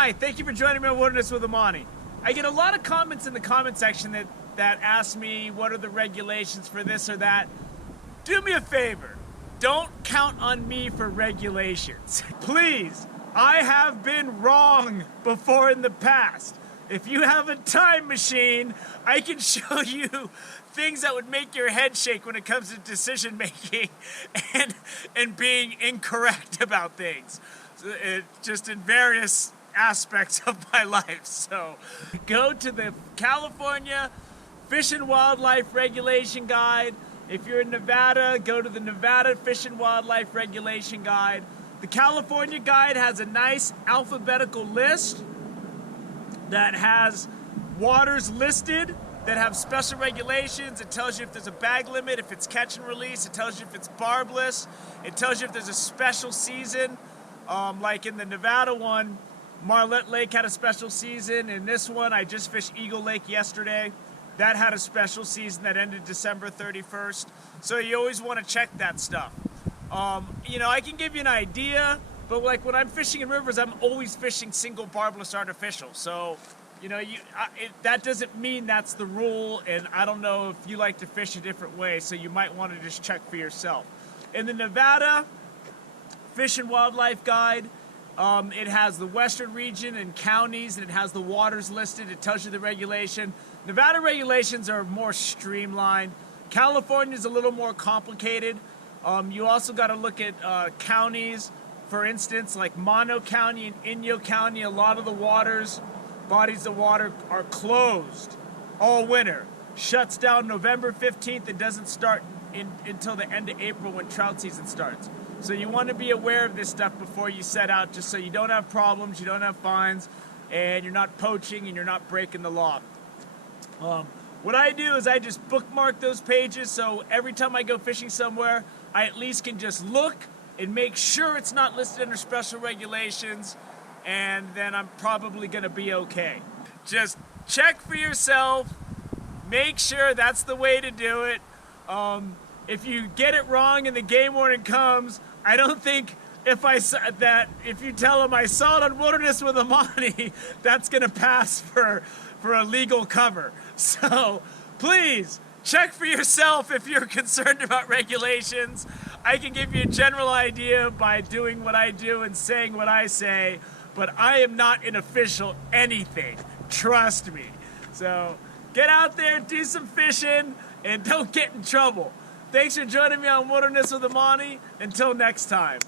Hi, thank you for joining me on Wilderness with Amani. I get a lot of comments in the comment section that ask me what are the regulations for this or that. Do me a favor. Don't count on me for regulations. Please, I have been wrong before in the past. If you have a time machine, I can show you things that would make your head shake when it comes to decision making and being incorrect about things. Just in various aspects of my life. So go to the California Fish and Wildlife Regulation Guide. If you're in Nevada, go to the Nevada Fish and Wildlife Regulation Guide. The California Guide has a nice alphabetical list that has waters listed that have special regulations. It tells you if there's a bag limit, if it's catch and release. It tells you if it's barbless. It tells you if there's a special season. Like in the Nevada one, Marlette Lake had a special season. In this one, I just fished Eagle Lake yesterday. That had a special season that ended December 31st. So you always want to check that stuff. I can give you an idea, but like when I'm fishing in rivers, I'm always fishing single barbless artificial. So, that doesn't mean that's the rule, and I don't know if you like to fish a different way, so you might want to just check for yourself. In the Nevada Fish and Wildlife Guide, it has the western region and counties, and it has the waters listed. It tells you the regulation. Nevada regulations are more streamlined. California is a little more complicated. You also got to look at counties. For instance, like Mono County and Inyo County, a lot of the bodies of water are closed all winter. Shuts down November 15th and doesn't start until the end of April when trout season starts. So you want to be aware of this stuff before you set out, just so you don't have problems, you don't have fines, and you're not poaching and you're not breaking the law. What I do is I just bookmark those pages, so every time I go fishing somewhere, I at least can just look and make sure it's not listed under special regulations, and then I'm probably going to be okay. Just check for yourself, make sure that's the way to do it. If you get it wrong and the game warning comes, I don't think if you tell them I saw it on Wilderness with Amani, that's going to pass for a legal cover. So please check for yourself if you're concerned about regulations. I can give you a general idea by doing what I do and saying what I say, but I am not an official anything. Trust me. So get out there, do some fishing, and don't get in trouble. Thanks for joining me on Wilderness with Amani. Until next time.